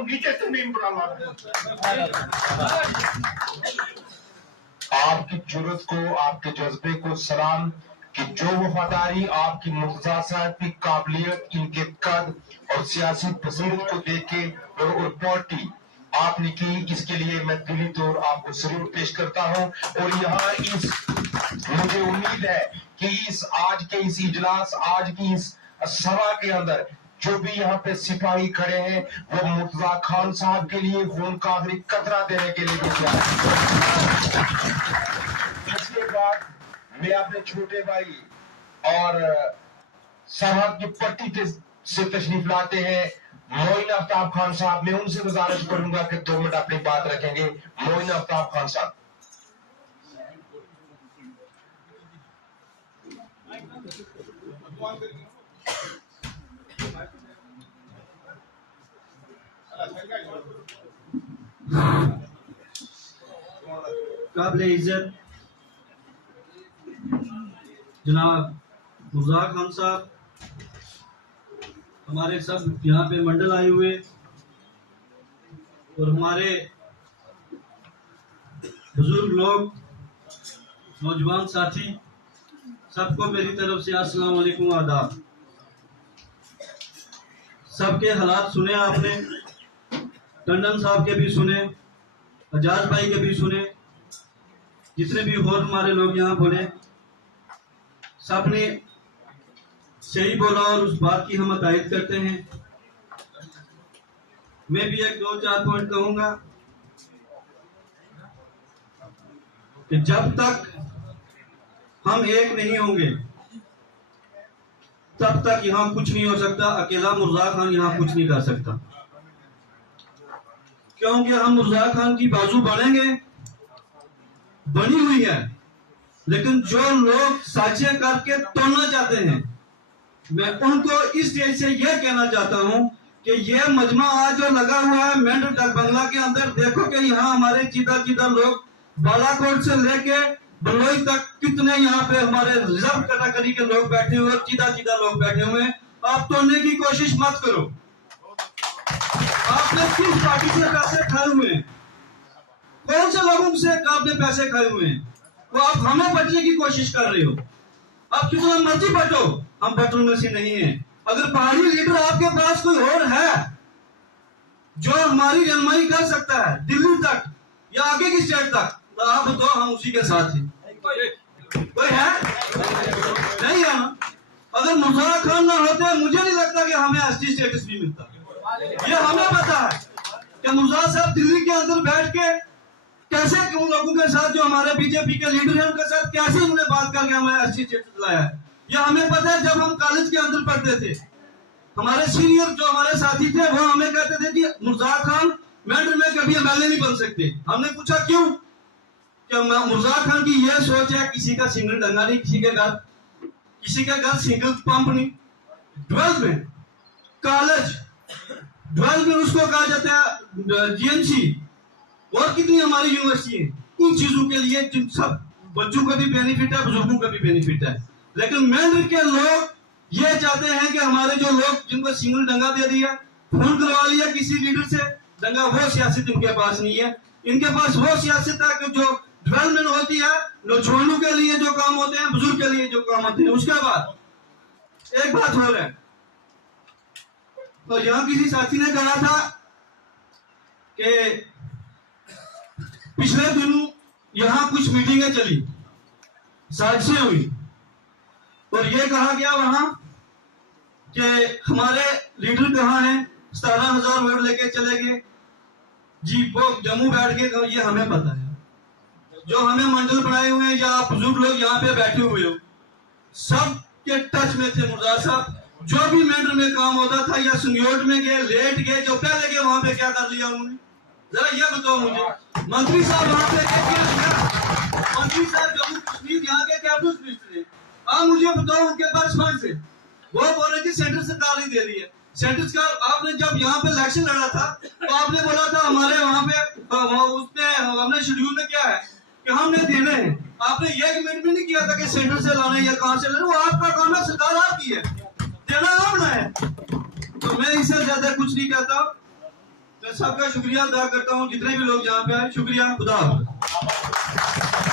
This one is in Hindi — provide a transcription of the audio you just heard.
को नीचे जमीन पर ला। आपकी जुर्रत को, आपके जज्बे को सलाम कि जो वफादारी आपकी मुर्तजा साहब की काबिलियत, इनके कद और सियासी पसंद को देखे और पार्टी आपने की, इसके लिए मैं दिली तौर आपको सल्यूट पेश करता हूं। और यहाँ मुझे उम्मीद है कि आज के इस इजलास, आज की इस सभा के अंदर जो भी यहाँ पे सिपाही खड़े हैं वो मुर्तजा खान साहब के लिए खून का आखिरी कतरा देने के लिए तैयार है। इसके बाद मैं अपने छोटे भाई और सभा की पट्टी से तशरीफ लाते हैं मोइन आफ्ताब खान साहब। मैं उनसे गुजारिश करूंगा कि 2 मिनट अपनी बात रखेंगे। मोइन आफ्ताब खान साहब। काबिल इज्जत जनाब मुर्तजा खान साहब, हमारे सब यहाँ पे मंडल आए हुए और हमारे बुजुर्ग लोग, नौजवान साथी, सबको मेरी तरफ से अस्सलाम वालेकुम, आदाब। सबके हालात सुने आपने, टंडन साहब के भी सुने, एजाज भाई के भी सुने, जितने भी और हमारे लोग यहाँ बोले, सबने सही बोला और उस बात की हम तायद करते हैं। मैं भी 1-2-4 पॉइंट कहूंगा कि जब तक हम एक नहीं होंगे तब तक यहाँ कुछ नहीं हो सकता। अकेला मुर्तजा खान यहाँ कुछ नहीं कर सकता, क्योंकि हम मुर्तजा खान की बाजू बढ़ेंगे, बनी हुई है, लेकिन जो लोग साजिश करके तोड़ना चाहते हैं, मैं उनको इस स्टेज से यह कहना चाहता हूं कि यह मजमा आज जो लगा हुआ है मेंढर डाक बंगला के अंदर, देखो कि यहाँ हमारे चीदा लोग बालाकोट से लेके बलोई तक कितने यहाँ पे हमारे रिजर्व कैटेगरी के लोग बैठे हुए, चीदा लोग बैठे हुए हैं। आप तोड़ने की कोशिश मत करो। आपने किस पार्टी से पैसे खाए हुए हैं, कौन से लोगों से आपने पैसे खाए हुए हैं, वो आप हमें बचने की कोशिश कर रहे हो। आप कितना मर्जी बटो, हम बटों में से नहीं है। अगर पहाड़ी लीडर आपके पास कोई और है जो हमारी रहनुमाई कर सकता है दिल्ली तक या आगे की स्टेट तक, तो आप बताओ, हम उसी के साथ हैं। कोई है? नहीं है ना। अगर मुर्तजा खान ना होते, मुझे नहीं लगता कि हमें एसटी स्टेटस भी मिलता। ये हमें पता है कि मुर्तजा साहब दिल्ली के अंदर बैठ के कैसे उन लोगों के साथ, जो हमारे बीजेपी के लीडर हैं, उनके साथ कैसे उन्होंने बात करके हमें एसटी स्टेटस लाया है। ये हमें पता है। जब हम कॉलेज के अंदर पढ़ते थे, हमारे सीनियर जो हमारे साथी थे वो हमें कहते थे कि मुर्तजा खान मेंढर में कभी एमएलए नहीं बन सकते। हमने पूछा क्यों? कि मुर्तजा खान की यह सोच है, किसी का सिंगल डंगा नहीं, किसी के घर सिंगल पंप नहीं। 12th में कॉलेज, 12th में उसको कहा जाता है जीएमसी, और कितनी हमारी यूनिवर्सिटी है। इन चीजों के लिए जिन सब बच्चों का भी बेनिफिट है, बुजुर्गों का भी बेनिफिट है। लेकिन मेंढर के लोग ये चाहते हैं कि हमारे जो लोग जिनको सिंगल डंगा दे दिया, फोन करवा लिया किसी लीडर से डंगा, वो सियासत इनके पास नहीं है। इनके पास वो सियासत है कि जो डेवलपमेंट होती है, नौजवानों के लिए जो काम होते हैं, बुजुर्ग के लिए जो काम होते हैं। उसके बाद एक बात हो रहा है, तो यहाँ किसी साथी ने कहा था कि पिछले दिनों यहाँ कुछ मीटिंगें चली, साजिशें हुई, और ये कहा गया वहां कि हमारे लीडर कहाँ हैं, 17,000 वोट लेके चले गए जी, वो जम्मू बैठ के। ये हमें पता है, जो हमें मंडल बनाए हुए हैं या आप बुजुर्ग लोग यहाँ पे बैठे हुए हो, सब के टच में थे मुर्तजा साहब। जो भी मेंढर में काम होता था, या संगोट में गए, लेट गए, जो पहले गए वहां पे क्या कर लिया उन्होंने, जरा ये बताओ मुझे। मंत्री साहब वहां पे मंत्री साहब जम्मू कश्मीर यहाँ के कैबिनेट मिनिस्टर है। आप मुझे बताओ उनके पास फंड से, वो बोल रहे थे सेंटर सरकार ही दे रही है। सेंटर सरकार, आपने जब यहाँ पे इलेक्शन लड़ा था तो आपने बोला था हमारे वहाँ पे उसने हमने शेड्यूल में क्या है कि हमने देने हैं। आपने ये कमेंट भी नहीं किया था कि सेंटर से लाने या कहाँ से लाने, वो आपका काम है, सरकार आपकी है, देना आपने है। तो मैं इससे ज्यादा कुछ नहीं कहता। मैं सबका शुक्रिया अदा करता हूँ, जितने भी लोग यहाँ पे आए, शुक्रिया। खुदा हाफिज़।